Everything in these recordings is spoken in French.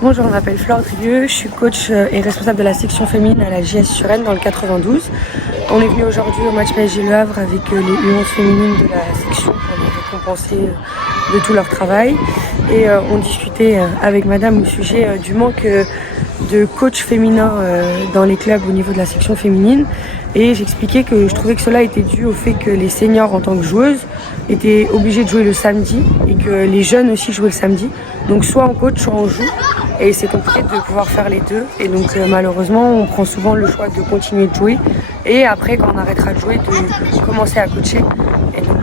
Bonjour, je m'appelle Flore Drieux, je suis coach et responsable de la section féminine à la JS sur Rennes dans le 92. On est venu aujourd'hui au match PSG Le Havre avec les U11 féminines de la section pour les récompenser de tout leur travail. Et on discutait avec madame au sujet du manque de coach féminin dans les clubs au niveau de la section féminine. Et j'expliquais que je trouvais que cela était dû au fait que les seniors en tant que joueuses étaient obligés de jouer le samedi et que les jeunes aussi jouaient le samedi. Donc soit on coach, soit on joue. Et c'est compliqué de pouvoir faire les deux. Et donc malheureusement, on prend souvent le choix de continuer de jouer. Et après, quand on arrêtera de jouer, de commencer à coacher. Et donc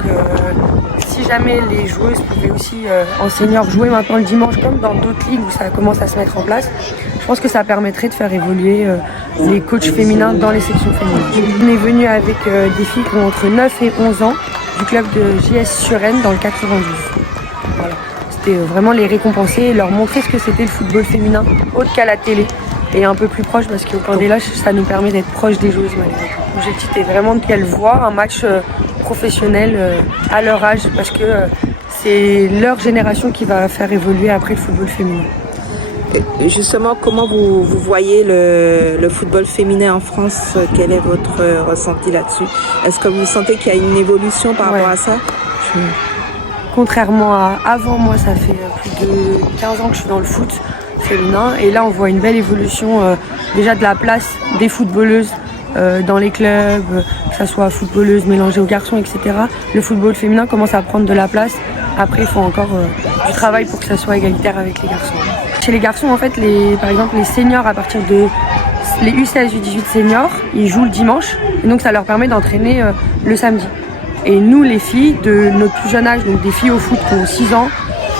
si jamais les joueuses pouvaient aussi en senior jouer maintenant le dimanche, comme dans d'autres ligues où ça commence à se mettre en place, je pense que ça permettrait de faire évoluer les coachs féminins dans les sections féminines. On est venu avec des filles qui ont entre 9 et 11 ans du club de JS sur Rennes dans le 92. Voilà. C'était vraiment les récompenser et leur montrer ce que c'était le football féminin, autre qu'à la télé, et un peu plus proche parce qu'au Candélache, ça nous permet d'être proche des joueuses malgré tout. L'objectif est vraiment qu'elles voient un match professionnel à leur âge parce que c'est leur génération qui va faire évoluer après le football féminin. Justement, comment vous voyez le football féminin en France? Quel est votre ressenti là-dessus? Est-ce que vous sentez qu'il y a une évolution par rapport à ça? Contrairement à avant, moi ça fait plus de 15 ans que je suis dans le foot féminin et là on voit une belle évolution déjà de la place des footballeuses dans les clubs, que ce soit footballeuses mélangées aux garçons, etc. Le football féminin commence à prendre de la place. Après, il faut encore du travail pour que ça soit égalitaire avec les garçons. Chez les garçons, en fait, par exemple, les seniors à partir de les U16, U18 seniors, ils jouent le dimanche et donc ça leur permet d'entraîner le samedi. Et nous, les filles de notre plus jeune âge, donc des filles au foot qui ont 6 ans,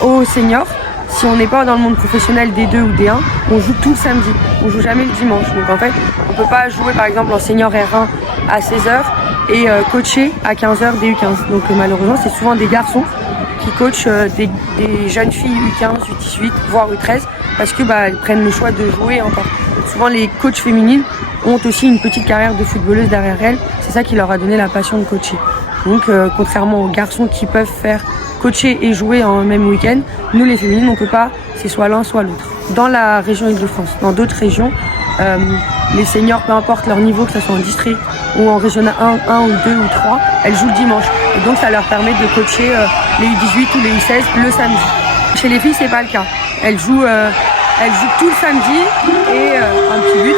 aux seniors, si on n'est pas dans le monde professionnel D2 ou D1, on joue tout le samedi, on joue jamais le dimanche. Donc en fait, on peut pas jouer par exemple en senior R1 à 16h et coacher à 15h des U15. Donc malheureusement, c'est souvent des garçons qui coachent des jeunes filles U15, U18, voire U13, parce que elles prennent le choix de jouer encore. Souvent les coachs féminines ont aussi une petite carrière de footballeuse derrière elles, c'est ça qui leur a donné la passion de coacher. Donc contrairement aux garçons qui peuvent faire coacher et jouer en même week-end, nous les féminines on peut pas, c'est soit l'un soit l'autre. Dans la région Île-de-France, dans d'autres régions, les seniors, peu importe leur niveau, que ce soit en district ou en régional 1 ou 2 ou 3, elles jouent le dimanche. Et donc ça leur permet de coacher les U18 ou les U16 le samedi. Chez les filles, c'est pas le cas. Elles jouent tout le samedi et un petit but.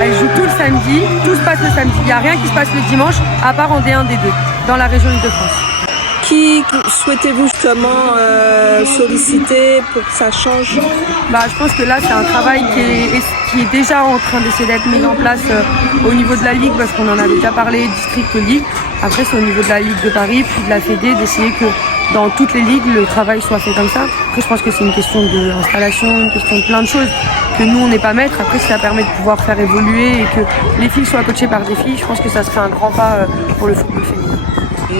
Elles jouent tout le samedi, tout se passe le samedi. Il n'y a rien qui se passe le dimanche, à part en D1, D2, dans la région Île-de-France. Qui souhaitez-vous justement solliciter pour que ça change? Je pense que là, c'est un travail qui est déjà en train d'essayer d'être mis en place au niveau de la Ligue, parce qu'on en avait déjà parlé, District Ligue. Après, c'est au niveau de la Ligue de Paris, puis de la Fédé, d'essayer que dans toutes les ligues, le travail soit fait comme ça. Après, je pense que c'est une question d'installation, une question de plein de choses que nous, on n'est pas maîtres. Après, si ça permet de pouvoir faire évoluer et que les filles soient coachées par des filles, je pense que ça serait un grand pas pour le football féminin.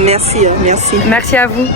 Merci. Merci à vous.